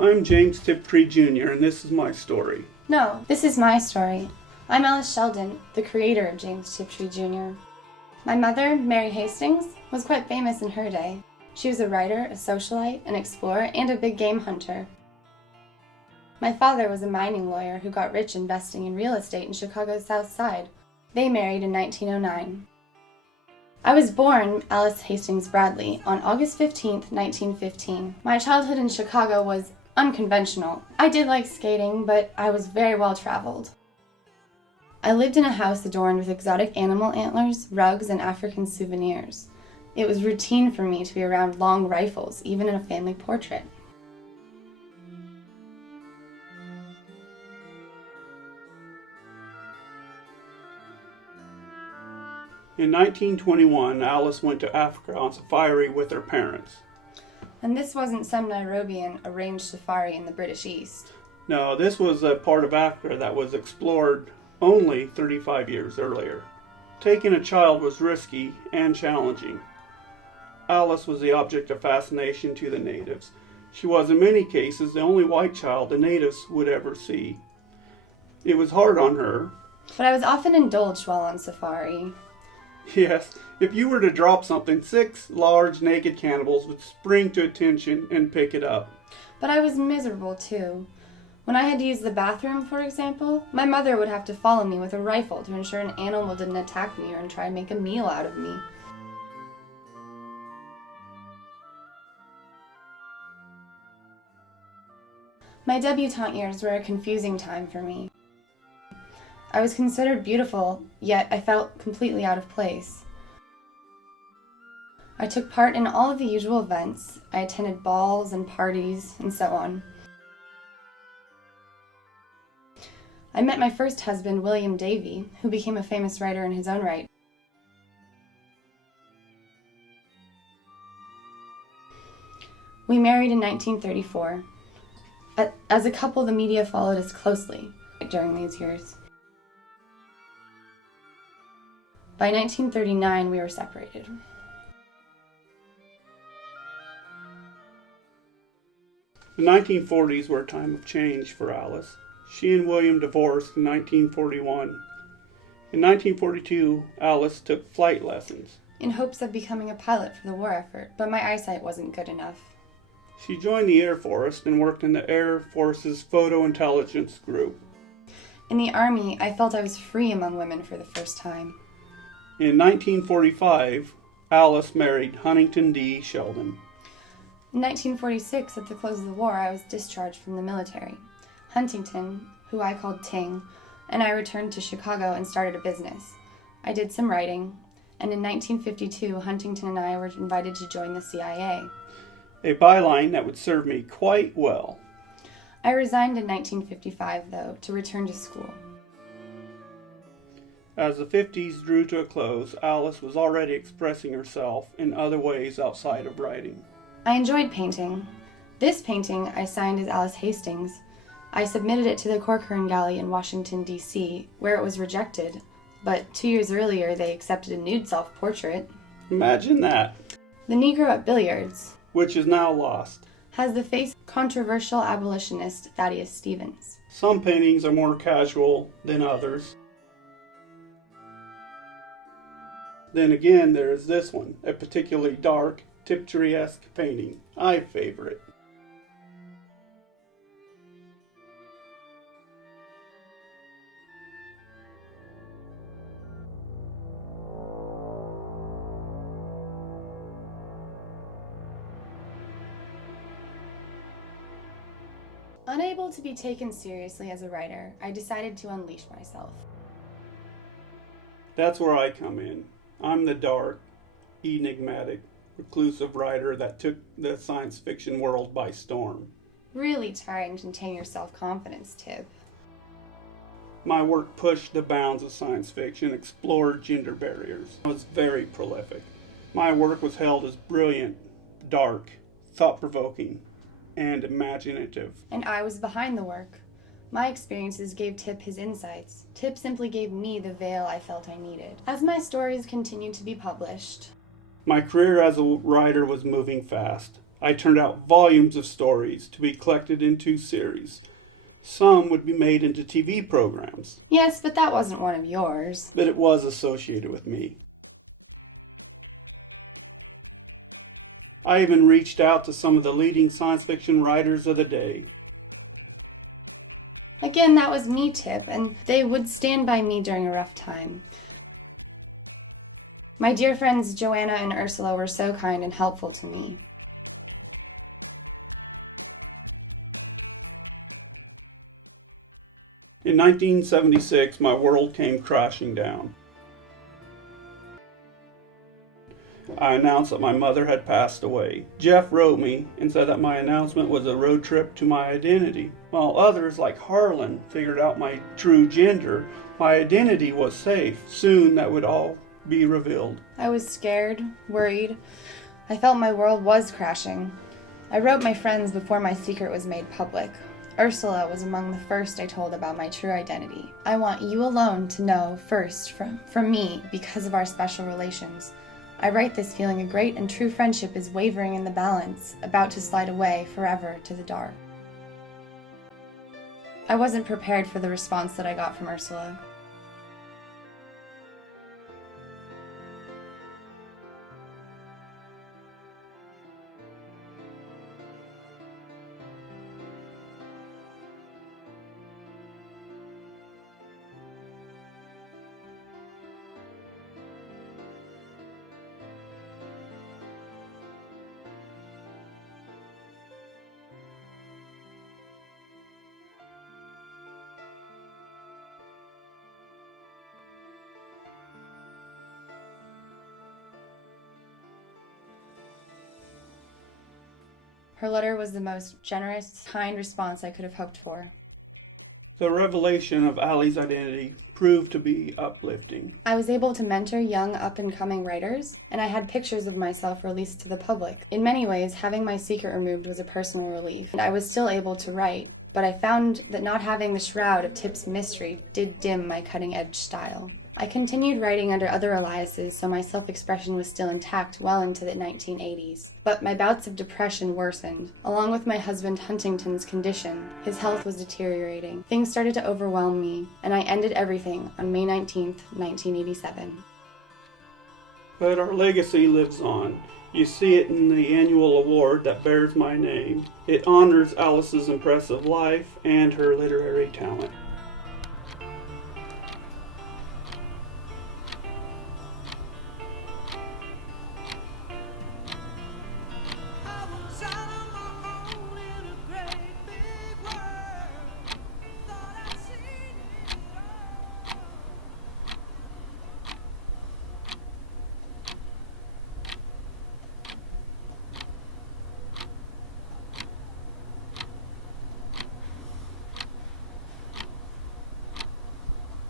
I'm James Tiptree Jr., and this is my story. No, this is my story. I'm Alice Sheldon, the creator of James Tiptree Jr. My mother, Mary Hastings, was quite famous in her day. She was a writer, a socialite, an explorer, and a big game hunter. My father was a mining lawyer who got rich investing in real estate in Chicago's South Side. They married in 1909. I was born Alice Hastings Bradley on August 15th, 1915. My childhood in Chicago was unconventional. I did like skating, but I was very well traveled. I lived in a house adorned with exotic animal antlers, rugs, and African souvenirs. It was routine for me to be around long rifles, even in a family portrait. In 1921, Alice went to Africa on safari with her parents. And this wasn't some Nairobian arranged safari in the British East. No, this was a part of Africa that was explored only 35 years earlier. Taking a child was risky and challenging. Alice was the object of fascination to the natives. She was, in many cases, the only white child the natives would ever see. It was hard on her. But I was often indulged while on safari. Yes, if you were to drop something, 6 large naked cannibals would spring to attention and pick it up. But I was miserable too. When I had to use the bathroom, for example, my mother would have to follow me with a rifle to ensure an animal didn't attack me or try and make a meal out of me. My debutante years were a confusing time for me. I was considered beautiful, yet I felt completely out of place. I took part in all of the usual events. I attended balls and parties and so on. I met my first husband, William Davey, who became a famous writer in his own right. We married in 1934. As a couple, the media followed us closely during these years. By 1939, we were separated. The 1940s were a time of change for Alice. She and William divorced in 1941. In 1942, Alice took flight lessons. In hopes of becoming a pilot for the war effort, but my eyesight wasn't good enough. She joined the Air Force and worked in the Air Force's Photo Intelligence Group. In the Army, I felt I was free among women for the first time. In 1945, Alice married Huntington D. Sheldon. In 1946, at the close of the war, I was discharged from the military. Huntington, who I called Ting, and I returned to Chicago and started a business. I did some writing, and in 1952, Huntington and I were invited to join the CIA. A byline that would serve me quite well. I resigned in 1955, though, to return to school. As the 50s drew to a close, Alice was already expressing herself in other ways outside of writing. I enjoyed painting. This painting I signed as Alice Hastings. I submitted it to the Corcoran Gallery in Washington, D.C., where it was rejected, but 2 years earlier they accepted a nude self-portrait. Imagine that. The Negro at Billiards, Which is now lost. has the face of controversial abolitionist Thaddeus Stevens. Some paintings are more casual than others. Then again, there is this one, a particularly dark, Tiptree-esque painting. I favor it. Unable to be taken seriously as a writer, I decided to unleash myself. That's where I come in. I'm the dark, enigmatic, reclusive writer that took the science fiction world by storm. Really trying to contain your self-confidence, Tib. My work pushed the bounds of science fiction, explored gender barriers. I was very prolific. My work was hailed as brilliant, dark, thought-provoking, and imaginative. And I was behind the work. My experiences gave Tip his insights. Tip simply gave me the veil I felt I needed. As my stories continued to be published, My career as a writer was moving fast. I turned out volumes of stories to be collected into series. Some would be made into TV programs. Yes, but that wasn't one of yours. But it was associated with me. I even reached out to some of the leading science fiction writers of the day. Again, that was me, Tip, and they would stand by me during a rough time. My dear friends Joanna and Ursula were so kind and helpful to me. In 1976, my world came crashing down. I announced that my mother had passed away. Jeff wrote me and said that my announcement was a road trip to my identity. While others, like Harlan, figured out my true gender, my identity was safe. Soon that would all be revealed. I was scared, worried. I felt my world was crashing. I wrote my friends before my secret was made public. Ursula was among the first I told about my true identity. I want you alone to know first from me because of our special relations. I write this feeling a great and true friendship is wavering in the balance, about to slide away forever to the dark. I wasn't prepared for the response that I got from Ursula. Her letter was the most generous, kind response I could have hoped for. The revelation of Allie's identity proved to be uplifting. I was able to mentor young up-and-coming writers, and I had pictures of myself released to the public. In many ways, having my secret removed was a personal relief, and I was still able to write, but I found that not having the shroud of Tip's mystery did dim my cutting-edge style. I continued writing under other aliases, so my self-expression was still intact well into the 1980s. But my bouts of depression worsened. Along with my husband Huntington's condition, his health was deteriorating. Things started to overwhelm me, and I ended everything on May 19th, 1987. But our legacy lives on. You see it in the annual award that bears my name. It honors Alice's impressive life and her literary talent.